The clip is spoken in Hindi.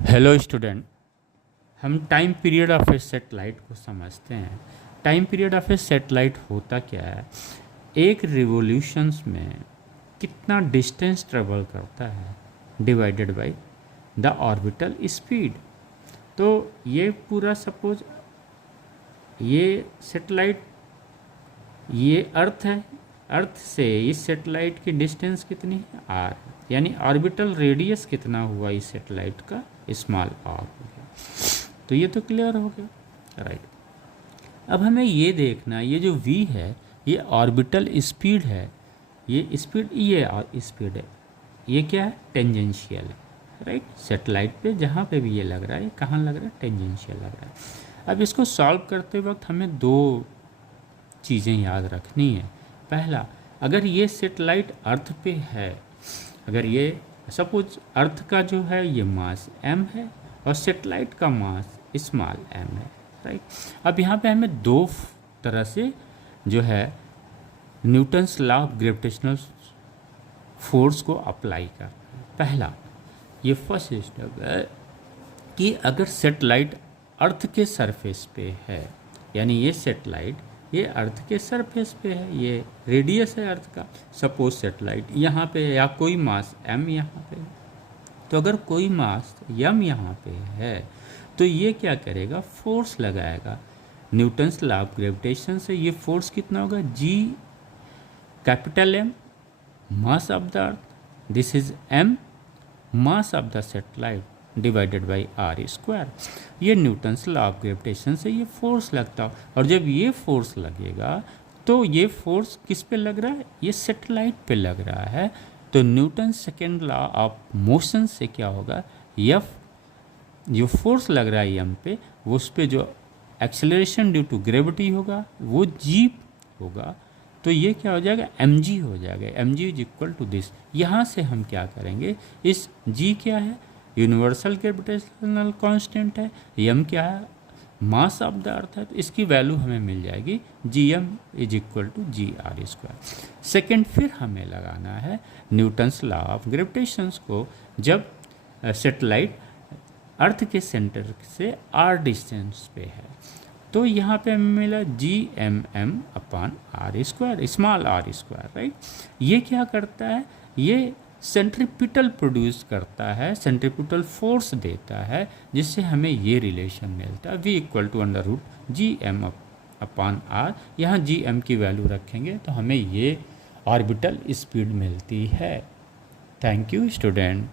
हेलो स्टूडेंट, हम time period of A satellite को समझते हैं। Time period of A satellite होता क्या है? एक रिवोल्यूशंस में कितना डिस्टेंस ट्रेवल करता है divided by the orbital speed. तो ये पूरा सपोज ये सेटेलाइट, ये अर्थ है, अर्थ से इस सेटेलाइट की डिस्टेंस कितनी है? आर, यानी ऑर्बिटल रेडियस कितना हुआ इस सेटेलाइट का? स्मॉल आर हो गया। तो ये तो क्लियर हो गया, राइट। अब हमें ये देखना, ये जो v है ये ऑर्बिटल स्पीड है, ये स्पीड, ये स्पीड है, ये क्या है? टेंजेंशियल है, राइट। सेटेलाइट पे जहाँ पे भी ये लग रहा है, ये कहाँ लग रहा है? टेंजेंशियल लग रहा है। अब इसको सॉल्व करते वक्त हमें दो चीज़ें याद रखनी है। पहला, अगर ये सेटेलाइट अर्थ पे है, अगर ये सपोज अर्थ का जो है ये मास m है और सेटेलाइट का मास स्मॉल m है, राइट। अब यहाँ पे हमें दो तरह से जो है Newton's law of gravitational force को अप्लाई कर। पहला, ये फर्स्ट स्टेप है कि अगर सेटेलाइट अर्थ के सरफेस पे है, यानी ये सेटेलाइट ये अर्थ के सरफेस पे है, ये रेडियस है अर्थ का। सपोज सेटेलाइट यहाँ पे है या कोई मास m यहाँ पे है, तो अगर कोई मास m यहाँ पे है तो ये क्या करेगा? फोर्स लगाएगा। न्यूटन्स लॉ ऑफ ग्रेविटेशन से ये फोर्स कितना होगा? G capital M, mass of the earth, this is m, mass of the satellite divided by R square. ये न्यूटन्स लॉ ऑफ ग्रेविटेशन से ये फोर्स लगता है, और जब ये फोर्स लगेगा तो ये फोर्स किस पे लग रहा है? ये सेटेलाइट पे लग रहा है। तो Newton second law of motion से क्या होगा? एफ, जो फोर्स लग रहा है एम पे, वो उस पर जो एक्सेलरेशन ड्यू टू ग्रेविटी होगा वो जी होगा। तो ये क्या हो जाएगा? एम जी हो जाएगा। M G is equal to this. यहाँ से हम क्या करेंगे? इस जी क्या है? यूनिवर्सल ग्रेविटेशनल कांस्टेंट है। एम क्या है? मास ऑफ द अर्थ है। तो इसकी वैल्यू हमें मिल जाएगी G M is equal to G R square. Second, फिर हमें लगाना है न्यूटन्स लॉ ऑफ ग्रेविटेशंस को, जब सेटेलाइट अर्थ के सेंटर से आर डिस्टेंस पे है। तो यहाँ पे हमें मिला G M M upon R square, small R square, right. ये क्या करता है? ये सेंट्रीपिटल प्रोड्यूस करता है, सेंट्रीपिटल फोर्स देता है, जिससे हमें ये रिलेशन मिलता है v equal to under root G M upon R. यहाँ जी एम की वैल्यू रखेंगे तो हमें ये ऑर्बिटल स्पीड मिलती है। Thank you student.